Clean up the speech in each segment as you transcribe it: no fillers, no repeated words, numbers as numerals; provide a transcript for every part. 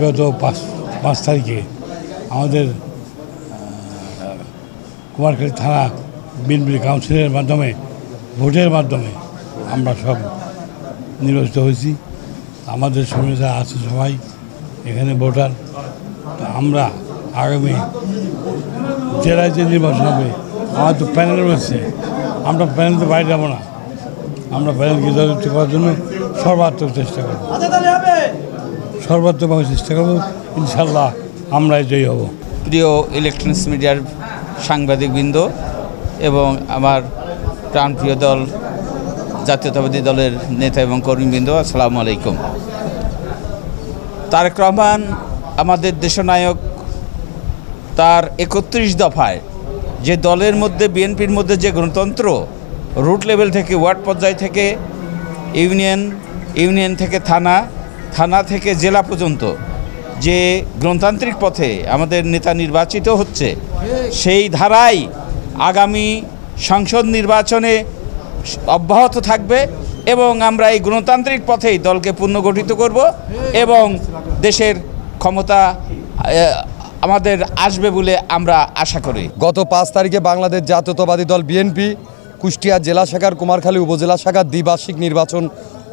বিগত পাঁচ তারিখে আমাদের কুমারখালী থানা বিএনপি কাউন্সিলের মাধ্যমে ভোটের মাধ্যমে আমরা সব নির্বাচিত হয়েছি। আমাদের সঙ্গে যারা আছে সবাই এখানে ভোটার। তো আমরা আগামী জেলায় যে নির্বাচন হবে আমার তো প্যানেল রয়েছে, আমরা প্যানেলতে বাইরে যাবো না, আমরা প্যানেলকে জয়যুক্ত করার জন্য সর্বাত্মক চেষ্টা করব, সর্বাত্মকভাবে চেষ্টা করব। ইনশাল্লাহ আমরা জয়ী হব। প্রিয় ইলেকট্রনিক্স মিডিয়ার সাংবাদিকবৃন্দ এবং আমার প্রাণপ্রিয় দল জাতীয়তাবাদী দলের নেতা এবং কর্মীবৃন্দ, আসসালামু আলাইকুম। তারেক রহমান আমাদের দেশনায়ক তার ৩১ দফায় যে দলের মধ্যে বিএনপির মধ্যে যে গণতন্ত্র রুট লেভেল থেকে ওয়ার্ড পর্যায় থেকে ইউনিয়ন থেকে থানা থেকে জেলা পর্যন্ত যে গণতান্ত্রিক পথে আমাদের নেতা নির্বাচিত হচ্ছে, সেই ধারায় আগামী সংসদ নির্বাচনে অব্যাহত থাকবে এবং আমরা এই গণতান্ত্রিক পথেই দলকে পুনর্গঠিত করব এবং দেশের ক্ষমতা আমাদের আসবে বলে আমরা আশা করি। গত 5 তারিখে বাংলাদেশ জাতীয়তাবাদী দল বিএনপি কুষ্টিয়া জেলা শাখার কুমারখালী উপজেলা শাখার দ্বিবার্ষিক নির্বাচন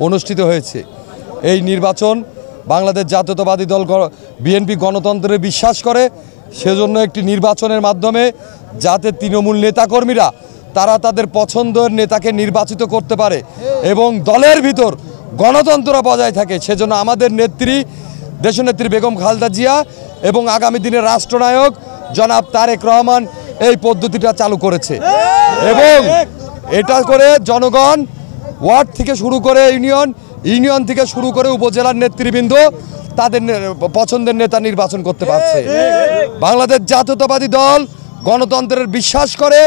অনুষ্ঠিত হয়েছে। এই নির্বাচন বাংলাদেশ জাতীয়তাবাদী দল বিএনপি গণতন্ত্রে বিশ্বাস করে, সেজন্য একটি নির্বাচনের মাধ্যমে যাতে তৃণমূল নেতাকর্মীরা তারা তাদের পছন্দের নেতাকে নির্বাচিত করতে পারে এবং দলের ভিতর গণতন্ত্র বজায় থাকে, সেজন্য আমাদের নেত্রী দেশনেত্রী বেগম খালেদা জিয়া এবং আগামী দিনের রাষ্ট্রনায়ক জনাব তারেক রহমান এই পদ্ধতিটা চালু করেছে এবং এটা করে জনগণ ওয়ার্ড থেকে শুরু করে ইউনিয়ন থেকে শুরু করে উপজেলার নেতৃবৃন্দ তাদের পছন্দের নেতা নির্বাচন করতে পারছে। বাংলাদেশ জাতীয়তাবাদী দল গণতন্ত্রের বিশ্বাস করে,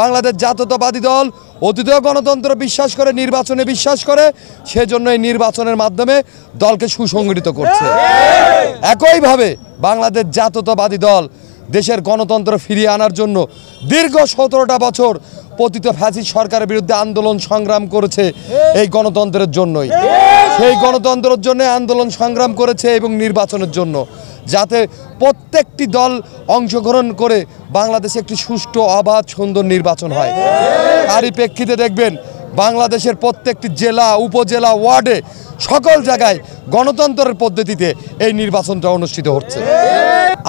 বাংলাদেশ জাতীয়তাবাদী দল অতীতেও গণতন্ত্র বিশ্বাস করে, নির্বাচনে বিশ্বাস করে, সেজন্য এই নির্বাচনের মাধ্যমে দলকে সুসংগঠিত করছে। একইভাবে বাংলাদেশ জাতীয়তাবাদী দল দেশের গণতন্ত্র ফিরিয়ে আনার জন্য দীর্ঘ 17টা বছর পতিত ফ্যাসিস্ট সরকারের বিরুদ্ধে আন্দোলন সংগ্রাম করেছে এই গণতন্ত্রের জন্যই। সেই গণতন্ত্রের জন্য আন্দোলন সংগ্রাম করেছে এবং নির্বাচনের জন্য, যাতে প্রত্যেকটি দল অংশগ্রহণ করে বাংলাদেশে একটি সুষ্ঠু অবাধ সুন্দর নির্বাচন হয়। তারই প্রেক্ষিতে দেখবেন বাংলাদেশের প্রত্যেকটি জেলা উপজেলা ওয়ার্ডে সকল জায়গায় গণতন্ত্রের পদ্ধতিতে এই নির্বাচনটা অনুষ্ঠিত হচ্ছে।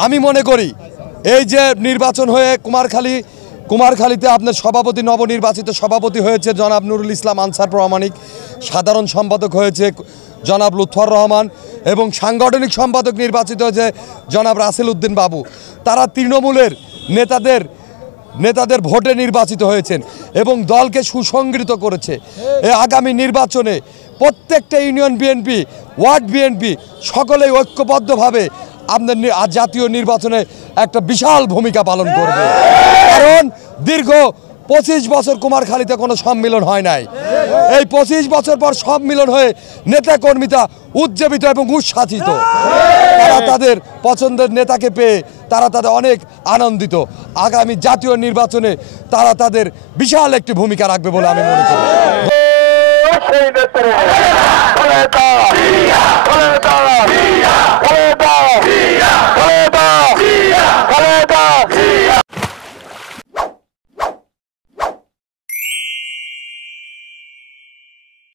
আমি মনে করি এই যে নির্বাচন হয়ে কুমারখালীতে আপনার সভাপতি নবনির্বাচিত সভাপতি হয়েছে জনাব নুরুল ইসলাম আনসার প্রামাণিক, সাধারণ সম্পাদক হয়েছে জনাব লুৎফর রহমান এবং সাংগঠনিক সম্পাদক নির্বাচিত হয়েছে জনাব রাসেল উদ্দিন বাবু। তারা তৃণমূলের নেতাদের ভোটে নির্বাচিত হয়েছেন এবং দলকে সুসংগঠিত করেছে। আগামী নির্বাচনে প্রত্যেকটা ইউনিয়ন বিএনপি ওয়ার্ড বিএনপি সকলেই ঐক্যবদ্ধভাবে আপনার জাতীয় নির্বাচনে একটা বিশাল ভূমিকা পালন করবে, কারণ দীর্ঘ 25 বছর কুমারখালীতে কোনো সম্মিলন হয় নাই। এই 25 বছর পর সম্মিলন হয়ে নেতাকর্মীরা উজ্জীবিত এবং উৎসাহিত, তারা তাদের পছন্দের নেতাকে পেয়ে তারা তাদের অনেক আনন্দিত। আগামী জাতীয় নির্বাচনে তারা তাদের বিশাল একটি ভূমিকা রাখবে বলে আমি মনে করি।